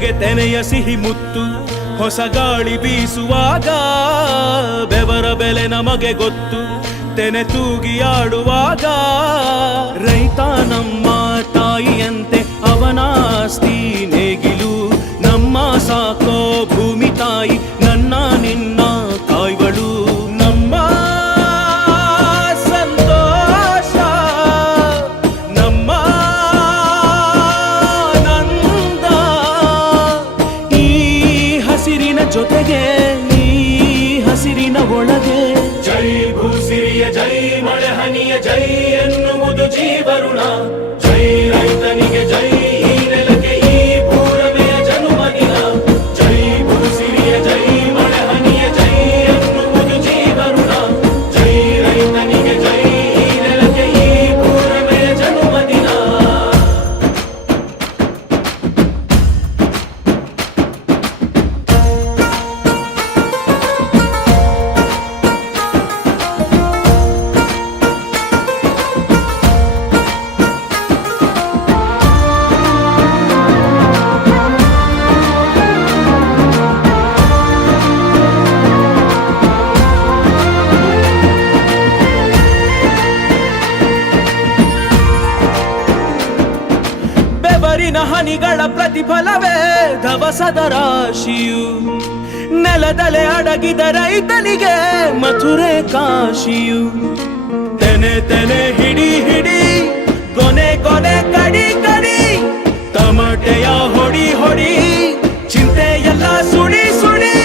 ತೆನೆಗೆ ತೆನೆಯ ಸಿಹಿ ಮುತ್ತು ಹೊಸ ಗಾಳಿ ಬೀಸುವಾಗ ಬೆವರ ಬೆಲೆ ನಮಗೆ ಗೊತ್ತು ತೆನೆ ತೂಗಿ ಆಡುವಾಗ ರೈತ ನಮ್ಮ ತಾಯಿಯಂತೆ ಅವನಾಸ್ತಿ ನೇಗಿಲು ನಮ್ಮ ಸಾಕೋ ಭೂಮಿ ತಾಯಿ ನನ್ನ ನಿನ್ನ ಕಾಯ್ವಳು ನಮ್ಮ ಸಂತೋಷ ನಮ್ಮ ನಂದ ಈ ಹಸಿರಿನ ಜೊತೆಗೆ ಈ ಹಸಿರಿನ ಒಳಗೆ ಜೈ ಭೂಸಿರಿಯ ಜೈ ಮಳೆ ಹನಿಯ ಜೈ ಎನ್ನುವುದು ಜೀವರುಣ ಜೈ ರೈತನಿಗೆ ಜೈ ಈ ನೆಲಕ್ಕೆ ಈ ಪೂರಮೆಯ ಜನುಮದಿನ ಜೈ ಭೂಸಿರಿಯ ಜೈ ಮಳೆ ಹನಿಯ ಜೈ ಎನ್ನುವುದು ಜೀವರುಣ ಜೈ ರೈತನಿಗೆ ಜೈ ಈ ನೆಲಕ್ಕೆ ಈ ಪೂರಮೆಯ ಜನುಮದಿನ ಬೆವರಿನ ಹನಿಗಳ ಪ್ರತಿಫಲವೇ ಧವಸದ ರಾಶಿಯು ನೆಲದಲೆ ಅಡಗಿದ ರೈತನಿಗೆ ಮಥುರೆ ಕಾಶಿಯು ತೆನೆ ತೆನೆ ಹಿಡಿ ಹಿಡಿ ಕೊನೆ ಕೊನೆ ಕಡಿ ಕಡಿ ತಮಟೆಯ ಹೊಡಿ ಹೊಡಿ ಚಿಂತೆಯೆಲ್ಲ ಸುಡಿ ಸುಡಿ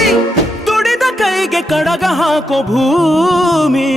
ದುಡಿದ ಕೈಗೆ ಕಡಗ ಹಾಕೋ ಭೂಮಿ